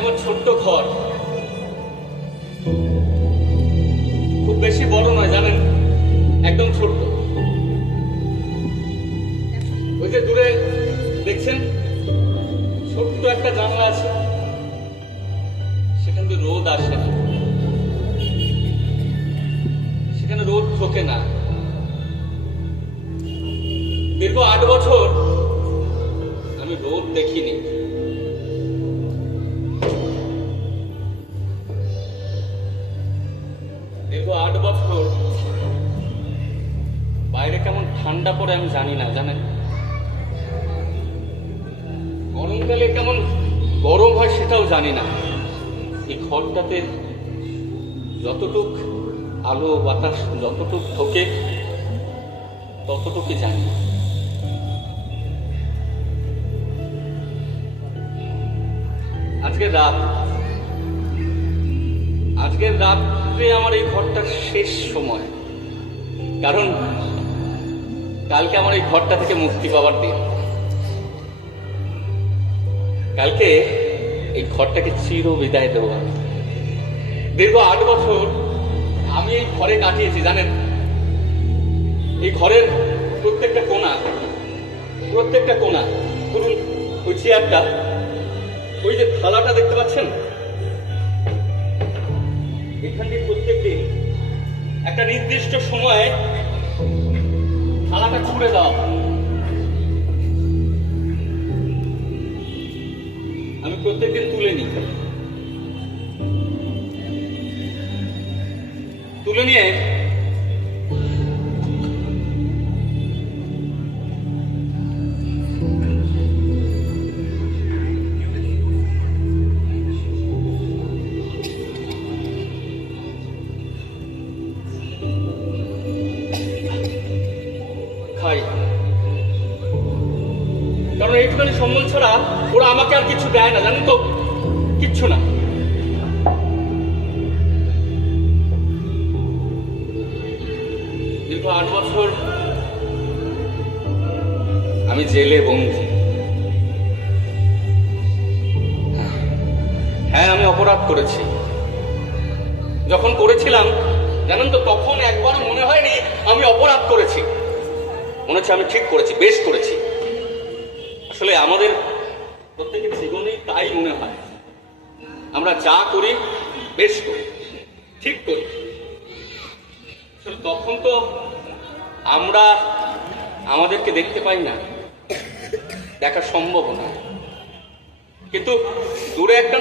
আমার ছোট্ট ঘর, খুব বেশি বড় নয় জানেন, একদম ছোট্ট। ওই যে দূরে দেখছেন ছোট্ট একটা জানলা আছে, সেখান থেকে রোদ আসে না, সেখানে রোদ ঢোকে না। দীর্ঘ 8 বছর আমি রোদ দেখিনি। দীর্ঘ 8 বছর বাইরে কেমন ঠান্ডা পড়ে আমি জানি না, জানেন। গরমকালে কেমন গরম হয় সেটাও জানি না। এই ঘরটাতে যতটুক আলো বাতাস যতটুক ঢোকে ততটুকুই জানি না। আজকের রাত্রে আমার এই ঘরটার শেষ সময়, কারণ কালকে আমার এই ঘরটা থেকে মুক্তি পাওয়ার দিন। কালকে এই ঘরটাকে চির বিদায় দেবো আমি। দীর্ঘ 8 বছর আমি এই ঘরে কাটিয়েছি, জানেন। এই ঘরের প্রত্যেকটা কোণা ধরুন ওই চেয়ারটা, ওই যে থালাটা দেখতে পাচ্ছেন, এখান থেকে প্রত্যেকদিন একটা নির্দিষ্ট সময়ে থালাটা ছুঁড়ে দাও। আমি প্রত্যেকদিন তুলে নিয়ে খাই, কারণ এইটুখানি সম্বল ছাড়া ওরা আমাকে আর কিছু দেয় না, জানেন তো, কিচ্ছু না। দীর্ঘ 8 বছর আমি জেলে বন্দী। হ্যাঁ, আমি অপরাধ করেছি। যখন করেছিলাম জানেন তো, তখন একবার মনে হয়নি আমি অপরাধ করেছি, মনে হচ্ছে আমি ঠিক করেছি, বেশ করেছি। আসলে আমাদের প্রত্যেকের জীবনেই তাই মনে হয়, আমরা যা করি বেশ করি, ঠিক করি। তখন তো আমরা আমাদেরকে দেখতে পাই না, দেখা সম্ভব না। কিন্তু দূরে একটা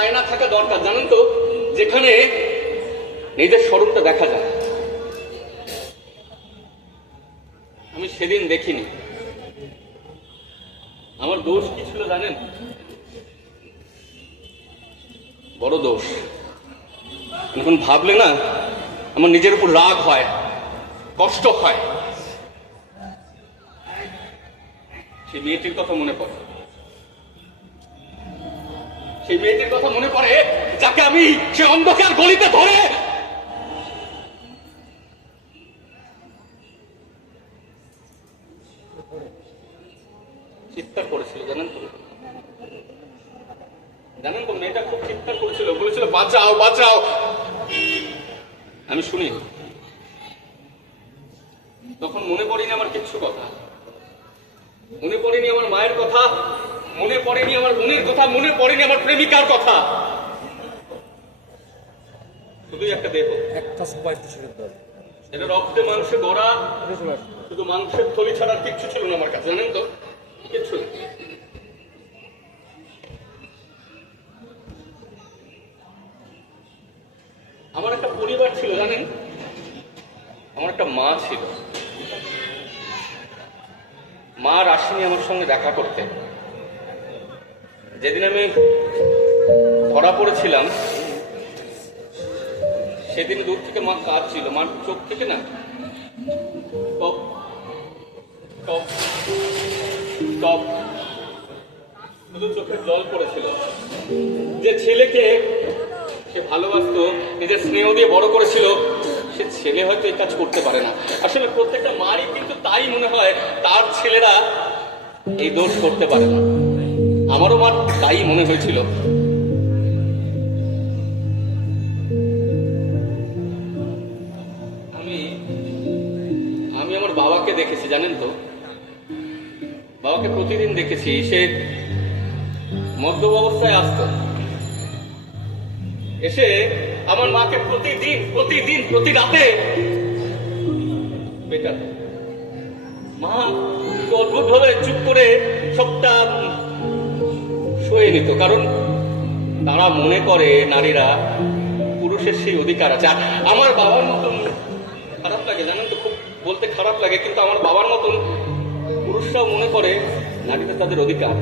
আয়না থাকা দরকার, জানেন তো, যেখানে নিজের স্বরূপটা দেখা যায়। আমি সেদিন দেখিনি। আমার দোষ কি ছিল জানেন? বড় দোষ। এখন ভাবলে না আমার নিজের উপর রাগ হয়, কষ্ট হয়। সেই মেয়েটির কথা মনে পড়ে, যাকে আমি সে অন্ধকার গলিতে ধরে চিৎকার করেছিল, জানেন তো মেয়েটা খুব চিৎকার করেছিল, বলেছিল বাঁচাও বাঁচাও। আমি শুনি, তখন মনে পড়েনি আমার কিচ্ছু কথা, মনে পড়েনি আমার মায়ের কথা, মনে পড়েনি আমার বোনের কথা, মনে পড়েনি আমার প্রেমিকার কথা। শুধুই একটা দেহ, এটা রক্তে মাংসে গড়া, শুধু মাংসের থলি ছাড়া কিচ্ছু ছিল না আমার কাছে, জানেন তো, কিচ্ছু না। আমার একটা পরিবার ছিল জানেন, আমার একটা মা ছিল। মা আসেনি আমার সঙ্গে দেখা করতে। যেদিন আমি ধরা পড়েছিলাম সেদিন দূর থেকে মা কাঁদছিল। মার চোখ থেকে না টপ টপ টপ শুধু চোখের জল পড়েছিল। যে ছেলেকে সে ভালোবাসতো, নিজের স্নেহ দিয়ে বড় করেছিল, সে ছেলে হয়তো এই কাজ করতে পারে না। আসলে প্রত্যেকটা মারই কিন্তু তাই মনে হয়, তার ছেলেরা এই দোষ করতে পারে না। আমারও মার তাই মনে হয়েছিল। আমি আমার বাবাকে দেখেছি জানেন তো, বাবাকে প্রতিদিন দেখেছি। সে মদ্যপ অবস্থায় আসতো, এসে আমার মাকে প্রতিদিন প্রতিদিন প্রতি রাতে পেটাতো। মা অদ্ভুত ভাবে চুপ করে সবটা সয়ে নিত, কারণ তারা মনে করে নারীরা পুরুষের সেই অধিকার আছে। আর আমার বাবার মতন, খারাপ লাগে জানেন তো, খুব বলতে খারাপ লাগে, কিন্তু আমার বাবার মতন পুরুষরাও মনে করে নারীদের তাদের অধিকার,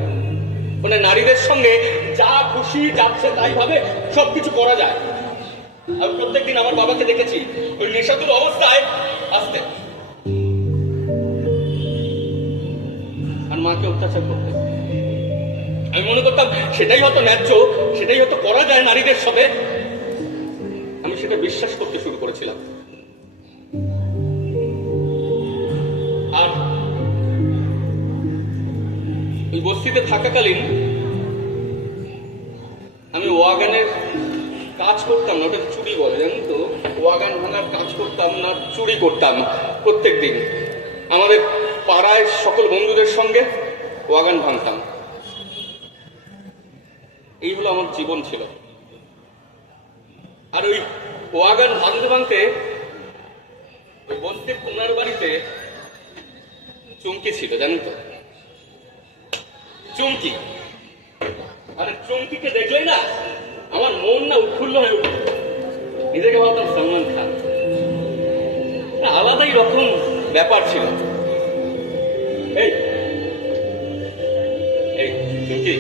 মানে নারীদের সঙ্গে যা খুশি যাচ্ছে তাই ভাবে সবকিছু করা যায়। আমি প্রত্যেকদিন আমার বাবাকে দেখেছি ওই নেশাতুর অবস্থায় আসতে আর মাকে অত্যাচার করতে। আমি মনে করতাম সেটাই হয়তো ন্যায্য, সেটাই হয়তো করা যায় নারীদের সাথে। আমি সেটা বিশ্বাস করতে শুরু করেছিলাম। আর এই বস্তিতে থাকাকালীন আমি ওয়াগানের কাজ করতাম না, ওটা চুরি বলে জানেন তো, ওয়াগান ভাঙার কাজ করতাম না, চুরি করতাম প্রত্যেক দিন। আমাদের পাড়ায় সকল বন্ধুদের সঙ্গে ওয়াগান ভাঙতাম। এই হলো আমার জীবন ছিল। আর ওই ওয়াগান ভাঙতে ভাঙতে ওই বস্তির কোনার বাড়িতে চুমকি ছিল জানেন তো, চুমকি। আরে চুমকিকে দেখলেই না আমার মন না উৎফুল্ল হয়ে উঠল। নিজেকে ভাবতাম সলমান খান, আলাদাই রকম ব্যাপার ছিল। এই এই চুমকি,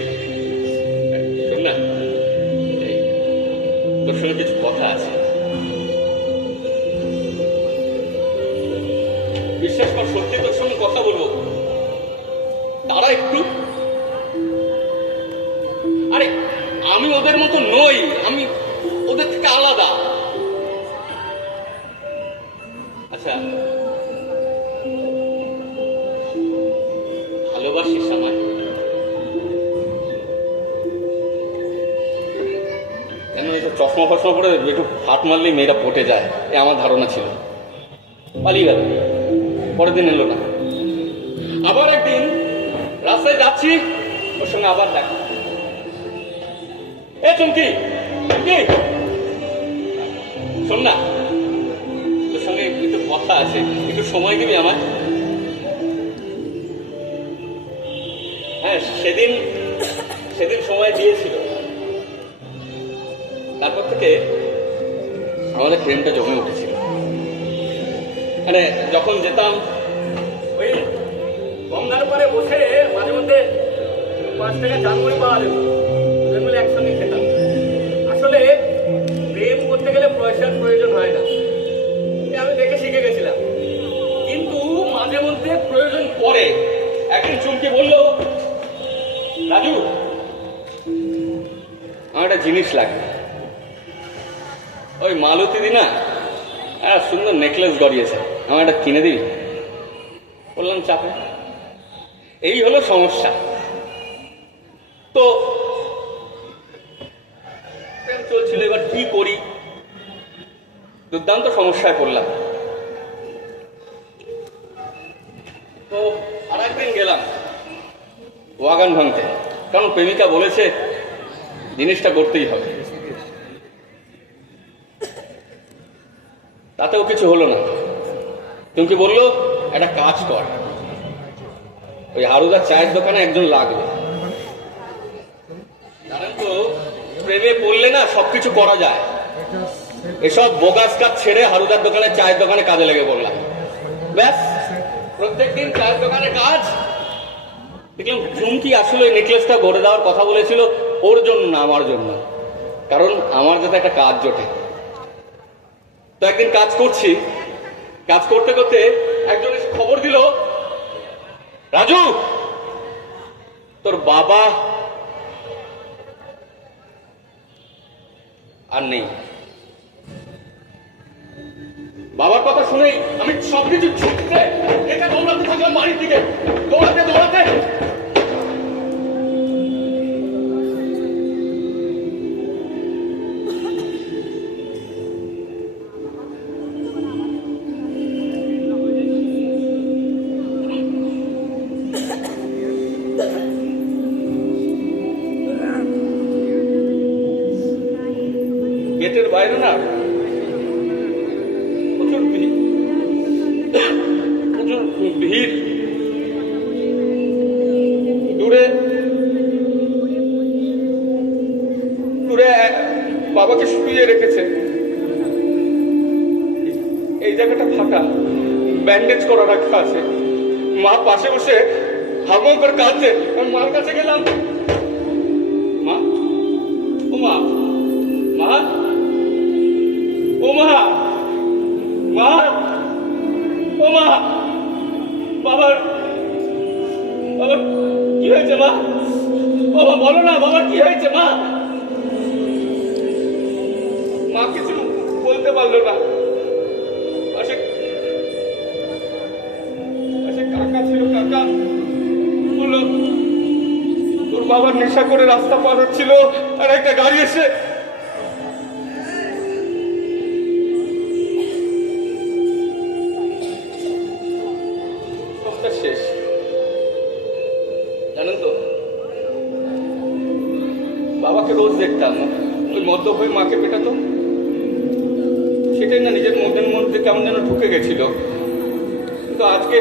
শোন না, তোর সঙ্গে কিছু কথা আছে। বিশ্বাস কর, সত্যি তোর সঙ্গে কথা বলবো। তারা একটু, আরে আমি ওদের মতো নই, আমি ওদের থেকে আলাদা। আচ্ছা, ভালোবাসিস আমায়? কেন এটা চশমা ফশমা পরে একটু ফাট মারলেই মেয়েরা পটে যায়, এ আমার ধারণা ছিল। পালিয়ে গেল, পরের দিন এলো না। আবার একদিন রাস্তায় যাচ্ছি, ওর সঙ্গে আবার দেখা। এ চুমকি, চুমকি শোন না, তোর সঙ্গে একটু কথা আছে, একটু সময় দিবি আমায়? হ্যাঁ, সেদিন সময় দিয়েছিল। তারপর থেকে আমাদের প্রেমটা জমে উঠেছিল। মানে যখন যেতাম ওই গঙ্গার পারে বসে মাঝে মধ্যে 5 টাকা জানমুড়ি পাওয়া যেত, দুজন মিলে একসঙ্গে খেতাম। আসলে প্রেম করতে গেলে পয়সার প্রয়োজন হয় না, আমি দেখে শিখে গেছিলাম। কিন্তু মাঝে মধ্যে প্রয়োজন পড়ে। একদিন চুমকি বলল, রাজু আমার একটা জিনিস লাগবে। ওই মালতী দি না সুন্দর নেকলেস গড়িয়েছে, আমার একটা কিনে দিবি? বললাম চাপে। এই হলো সমস্যা। তো চলছিল, এবার কি করি, দুর্দান্ত সমস্যায় পড়লাম। তো আর একদিন গেলাম ওয়াগান ভাঙতে, কারণ প্রেমিকা বলেছে জিনিসটা করতেই হবে। তাতেও কিছু হলো না। চুমকি বললো একটা কাজ কর, ওই হারুদার চায়ের দোকানে একজন লাগবে। জানেন তো, প্রেমে পড়লে না সবকিছু করা যায়। এসব বোগাস কাজ ছেড়ে হারুদার দোকানে, চায়ের দোকানে কাজে লেগে পড়লাম। ব্যাস, প্রত্যেকদিন চায়ের দোকানে কাজ। দেখলাম চুমকি আসলে ওই নেকলেসটা গড়ে দেওয়ার কথা বলেছিল ওর জন্য না, আমার জন্য, কারণ আমার যাতে একটা কাজ জোটে। তো একদিন কাজ করছি, কাজ করতে করতে একজন এসে খবর দিল, রাজু তোর বাবা আর নেই। বাবার কথা শুনেই আমি সবকিছু ছুটতে এটা দৌড়াতে থাকলাম বাড়ির দিকে, দৌড়াতে দৌড়াতে গেটের বাইরে না প্রচুর ভিড়, দূরে দূরে বাবাকে শুয়ে রেখেছে। এই জায়গাটা ফাটা, ব্যান্ডেজ করা রাখা আছে। মা পাশে বসে হামো করে কাঁদছে। আমি মার কাছে গেলাম, মা, ও মা, মা, ও মা, মা, ও মা, বাবার বাবার কি হয়েছে মা? বাবা বলো না, বাবার কি হয়েছে মা? মা কিছু বলতে পারলো না। পাশে কাকা ছিল, কাকা বললো তোর বাবার নেশা করে রাস্তা পার হচ্ছিল আর একটা গাড়ি এসে শেষ। জানেন তো, বাবাকে রোজ দেখতাম ওই মদ্যপ হয়ে মাকে পেটাতো, সেটাই না নিজের মধ্যে কেমন যেন ঢুকে গেছিল। কিন্তু আজকে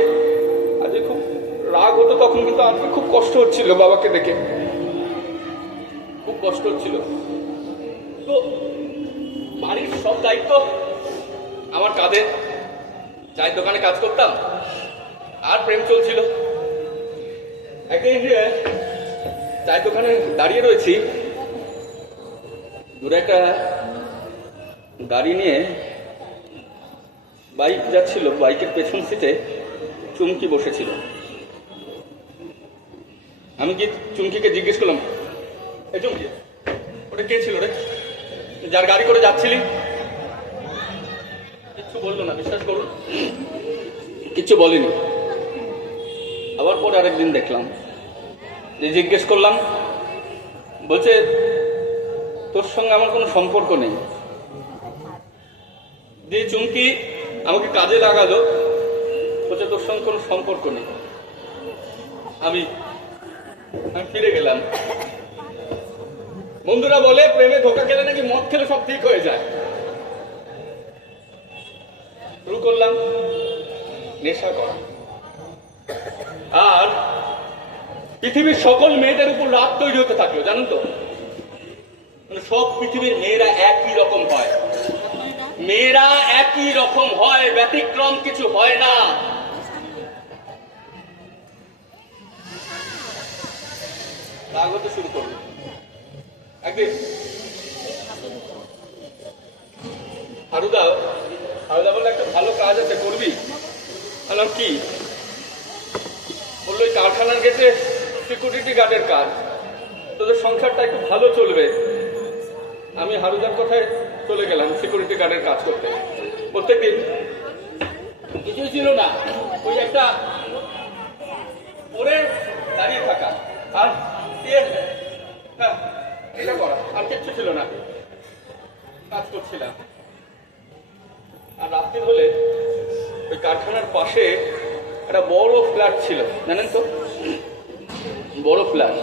খুব রাগ হতো তখন, কিন্তু আজকে খুব কষ্ট হচ্ছিল বাবাকে দেখে, খুব কষ্ট হচ্ছিল। তো বাড়ির সব দায়িত্ব আমার কাঁধে। চায়ের দোকানে কাজ করতাম আর প্রেম চলছিল। একদিন চায়ের দোকানে দাঁড়িয়ে রয়েছি, দূরে একটা গাড়ি নিয়ে বাইক যাচ্ছিল, বাইকের পেছন সিটে চুমকি বসেছিল। আমি কি চুমকিকে জিজ্ঞেস করলাম, এ চুমকি ওটা কে ছিল রে, যার গাড়ি করে যাচ্ছিলি? কিচ্ছু বললো না, বিশ্বাস করুন, কিচ্ছু বলেনি। আবার পরে আরেকদিন দেখলাম যে জিজ্ঞেস করলাম, বলছে তোর সঙ্গে আমার কোনো সম্পর্ক নেই। যে চুমকি আমাকে কাজে লাগালো বলছে তোর সঙ্গে কোনো সম্পর্ক নেই। আমি ফিরে গেলাম। বন্ধুরা বলে প্রেমে ধোকা খেলে নাকি মদ খেলে সব ঠিক হয়ে যায়। শুরু করলাম নেশা করা, আর পৃথিবীর সকল মেয়েদের উপর রাগ তৈরি হতে থাকলো। জানেন তো, মানে সব পৃথিবীর মেয়েরা একই রকম হয়, মেয়েরা একই রকম হয়, ব্যতিক্রম কিছু হয় না। রাগ হতে শুরু করলো। একদিন হারুদা বললো একটা ভালো কাজ আছে, করবি? বললাম কি? বললো ওই কারখানার গেটে সিকিউরিটি গার্ডের কাজ, তোদের সংসারটা একটু ভালো চলবে। আমি হারুদার কথায় চলে গেলাম সিকিউরিটি গার্ডের কাজ করতে। প্রত্যেকদিন কিছুই ছিল না, ওই একটা পরে দাঁড়িয়ে থাকা আর এটা করা, আর কিচ্ছু ছিল না। কাজ করছিলাম। আর রাত্রি হলে ওই কারখানার পাশে একটা বড় ফ্ল্যাট ছিল, জানেন তো, বড় ফ্ল্যাট।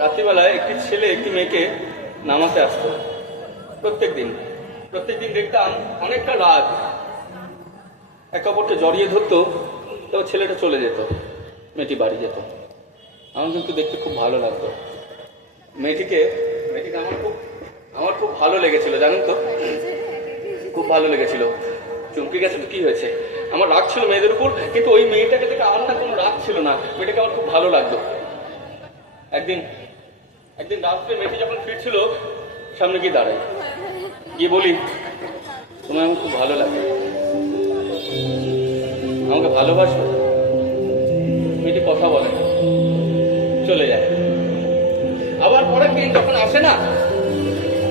রাত্রিবেলায় একটি ছেলে একটি মেয়েকে নামাতে আসতো। প্রত্যেকদিন দেখতাম অনেকটা রাত একে অপরকে জড়িয়ে ধরতো, তো ছেলেটা চলে যেত, মেয়েটি বাড়ি যেত। আমার কিন্তু দেখতে খুব ভালো লাগতো। মেয়েটিকে আমার খুব ভালো লেগেছিল, জানেন তো, খুব ভালো লেগেছিল। চমকে গেছে তো, কি হয়েছে? আমার রাগ ছিল মেয়েদের উপর, কিন্তু ওই মেয়েটাকে দেখে আমার না কোনো রাগ ছিল না, মেয়েটাকে আমার খুব ভালো লাগতো। একদিন রাত্রে মেয়েটি যখন ফিরছিল, সামনে গিয়ে দাঁড়াই, গিয়ে বলি, তোমায় আমার খুব ভালো লাগে, আমাকে ভালোবাসো? মেয়েটি কথা বলে না, চলে যায়। আবার পরের দিন যখন আসে না,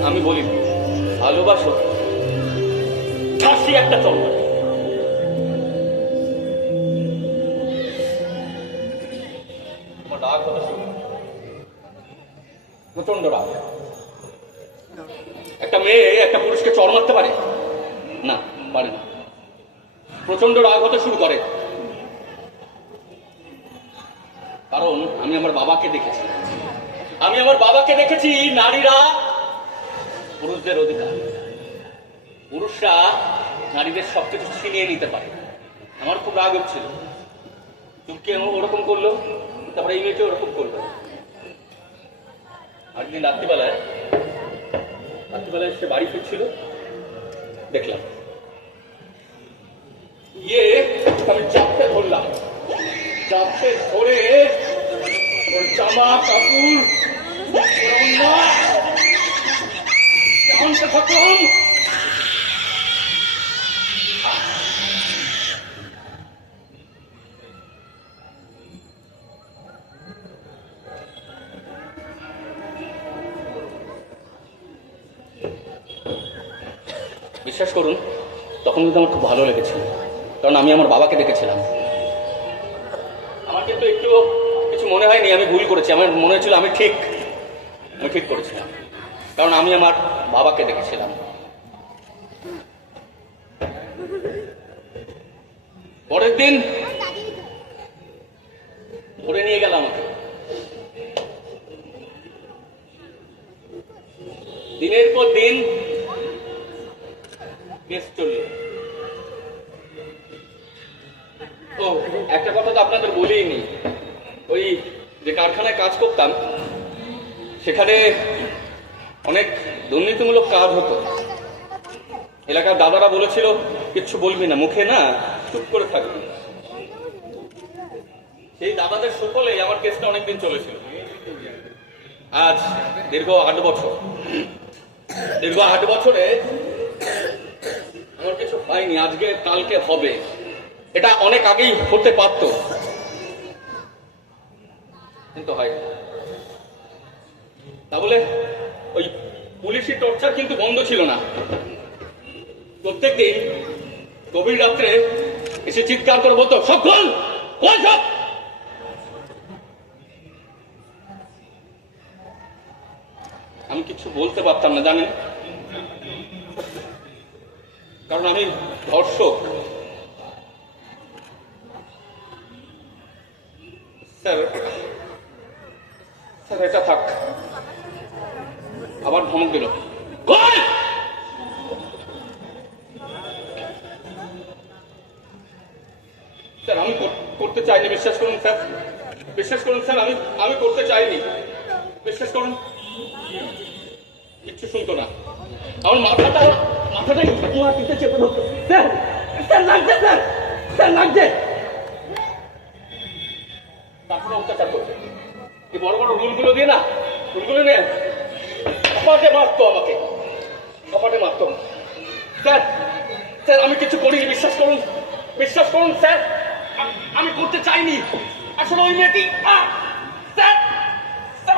আমি বলি, ভালোবাসো? হাসি একটা চলবে। তোমার রাগ হতে শুরু, প্রচন্ড রাগ। একটা মেয়ে একটা পুরুষকে চড় মারতে পারে না? পারে না। প্রচন্ড রাগ হতে শুরু করে, কারণ আমি আমার বাবাকে দেখেছি নারীরা পুরুষদের অধিকার, পুরুষরা নারীদের সবকিছু ছিনিয়ে নিতে পারে। আমার খুব রাগ হচ্ছিল, চুপকে ওরকম করলো, তারপরে এই মেয়েকে ওরকম করলো। একদিন রাত্রিবেলায় সে বাড়ি ফিরছিল, দেখলাম আমি চাপতে ধরলাম, চাপতে ধরে ওর জামা কাপড় থাকলাম। বিশ্বাস করুন, তখন কিন্তু আমার খুব ভালো লেগেছিল, কারণ আমি আমার বাবাকে দেখেছিলাম। আমার কিন্তু একটু কিছু মনে হয়নি আমি ভুল করেছি, আমার মনে হয়েছিল আমি ঠিক করেছিলাম, কারণ আমি আমার বাবাকে দেখেছিলাম। পরের দিন ধরে নিয়ে গেলাম আমাকে, দিনের পর দিন কেস চলল। ও একটা কথা তো আপনাদের বলিনি, ওই যে কারখানায় কাজ করতাম, সেখানে অনেক দুর্নীতিমূলক কাজ হতো। এলাকার দাদারা বলেছিল, কিচ্ছু বলবি না, মুখে না, চুপ করে থাকবি। সেই দাদাদের সুফলেই আমার কেসটা অনেকদিন চলেছিল। আজ দীর্ঘ 8 বছরে আমার কিছু হয়নি, আজকে কালকে হবে। এটা অনেক আগেই হতে পারতো, কিন্তু হয় না। তা বলে ওই পুলিশি টর্চার কিন্তু বন্ধ ছিল না। প্রত্যেকদিন গভীর রাত্রে এসে চিৎকার করে বলতো, সব খোল, সব। আমি কিছু বলতে পারতাম না, জানেন, কারণ আমি ধর্ষক। স্যার এটা থাক। আবার ধমক দিল, স্যার আমি করতে চাইনি, বিশ্বাস করুন স্যার, আমি করতে চাইনি, বিশ্বাস করুন। কিচ্ছু শুনতো না, আমার মাথাটাই চেপে ধরতো। স্যার লাগছে, স্যার লাগছে। তারপরে অত্যাচার করতো, এই বড় বড় রুলগুলো দিয়ে না, রুলগুলো নিয়ে কপাটে মারতো আমাকে, কপাটে মারতো। স্যার আমি কিছু করিনি, বিশ্বাস করুন স্যার, আমি করতে চাইনি। আসলে ওই মেয়েটি, স্যার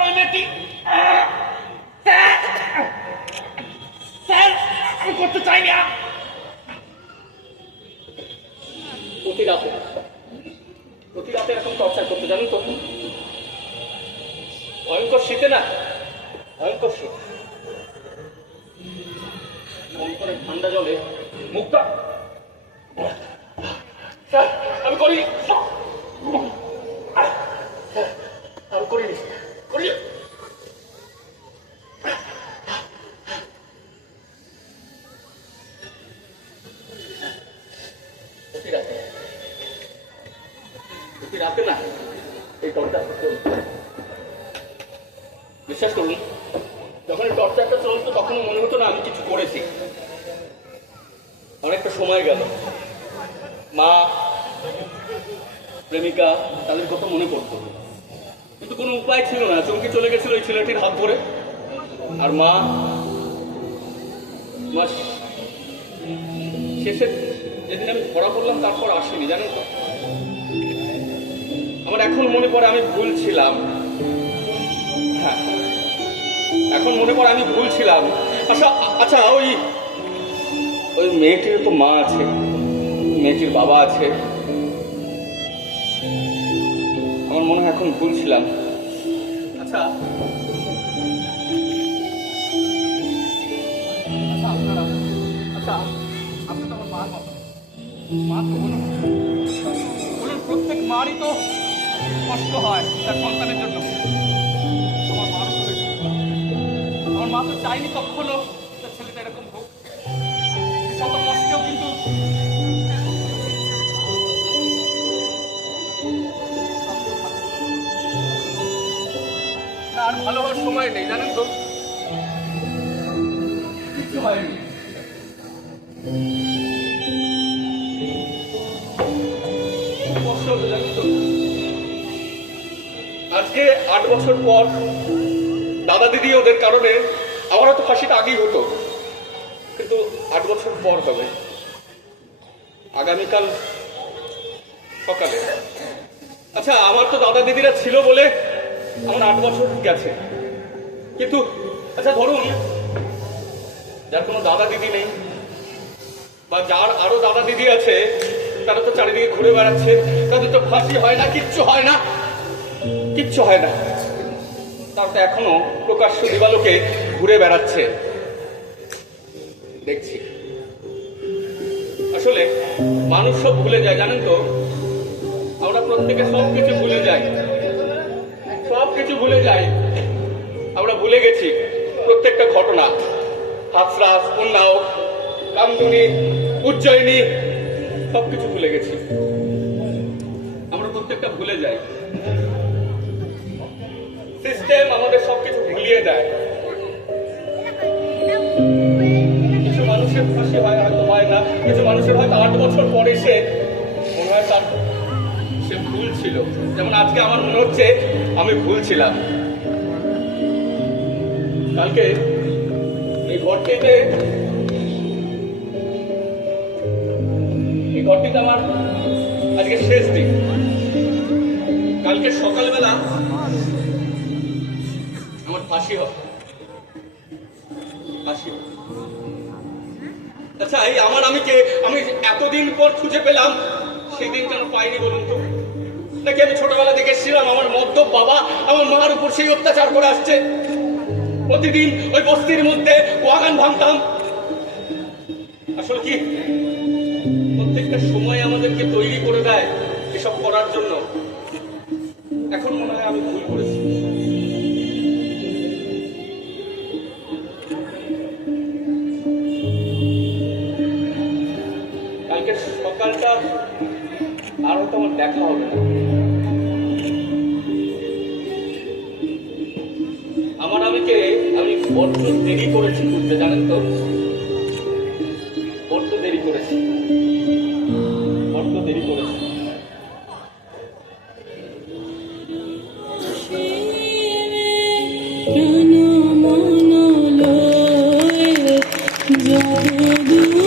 ওই মেয়েটি, স্যার আমি করতে চাইনি। প্রতি রাতে এরকম টর্চার করতে, জানেন তো, ভয়ঙ্কর শীতে না, ভয়ঙ্কর শীত, করে ঠান্ডা জলে মুখটা, স্যার আমি করিনি, প্রতি রাতে এই টর্চারটা চলতো, বিশ্বাস করুন, যখন এই টর্চারটা চলতো তখনও মনে হতো না আমি কিছু করেছি। অনেকটা সময় গেল, মা, প্রেমিকা, তাদের কথা মনে পড়তো, কিন্তু কোনো উপায় ছিল না। চমকে চলে গেছিল ওই ছেলেটির হাত ধরে। আর মা শেষে যেদিন আমি ধরা পড়লাম তারপর আসেনি, জানেন তো। আমার এখন মনে পড়ে আমি ভুল ছিলাম। হ্যাঁ, এখন মনে পড়ে আমি ভুল ছিলাম। আচ্ছা আচ্ছা, ওই ওই মেয়েটির তো মা আছে, মেয়েটির বাবা আছে। আমার মনে হয় এখন ভুল ছিলাম। আচ্ছা আপনারা, আচ্ছা আপনি তো আমার মার মতো, মা তো বলুন, প্রত্যেক মারই তো কষ্ট হয় তার সন্তানের জন্য। আমার মার হয়েছিল, আমার মা তো চাইনি কখনো তার ছেলেটা এরকম হোক। শত কষ্টেও কিন্তু না, আর ভালো হওয়ার সময় নেই, জানেন তো। কিছু হয়নি, কষ্ট হতো, জানেন তো। আজকে 8 বছর পর দাদা দিদি ওদের কারণে আমার হয়তো ফাঁসিটা আগেই হতো, কিন্তু 8 বছর পর হবে আগামীকাল সকালে। আচ্ছা, আমার তো দাদা দিদিরা ছিল বলে আমার 8 বছর গেছে, কিন্তু আচ্ছা ধরুন যার কোনো দাদা দিদি নেই, বা যার আরো দাদা দিদি আছে, তারা তো চারিদিকে ঘুরে বেড়াচ্ছে, তাদের তো ফাঁসি হয় না, কিচ্ছু হয় না, কিচ্ছু হয় না। তার তো এখনো প্রকাশ্য দিবালোকে ঘুরে বেড়াচ্ছে, দেখছি। আসলে মানুষ সব ভুলে যায়, জানেন তো। আমরা প্রত্যেকে সবকিছু ভুলে যাই, সবকিছু ভুলে যাই। আমরা ভুলে গেছি প্রত্যেকটা ঘটনা, হাতরাস, উন্নাও, কামদুনি, উজ্জয়িনী, সবকিছু ভুলে গেছি। আমরা প্রত্যেকটা ভুলে যাই। সিস্টেম আমাদের সবকিছু ভুলিয়ে দেয়। কিছু মানুষের ফাঁসি হয়, হয়তো হয় না। কিছু মানুষের হয়তো 8 বছর পরে সে মনে হয় তার সে ভুল ছিল। যেমন আজকে আমার মনে হচ্ছে আমি ভুল ছিলাম। কালকে এই ঘরটিতে আমার আজকে শেষ দিন। কালকে সকালবেলা আমার ফাঁসি হবে। আচ্ছা, এই আমি এতদিন পর খুঁজে পেলাম, সেই দিন কেন পাইনি বলুন তো? নাকি আমি ছোটবেলা দেখেছিলাম আমার মদ্যপ বাবা আমার মার উপর সেই অত্যাচার করে আসছে? প্রতিদিন ওই বস্তির মধ্যে বাগান ভাঙতাম। আসলে কি প্রত্যেকটা সময় আমাদেরকে তৈরি করে দেয় এসব করার জন্য? এখন মনে হয় আমি ভুল করেছি। কালকে সকালটা আর হয়তো আমার দেখা হবে না। আমি বড্ড দেরি করেছি বুঝতে, জানেন তো। বড্ড দেরি করেছি। প্রাণ মন লয়ে যত দূর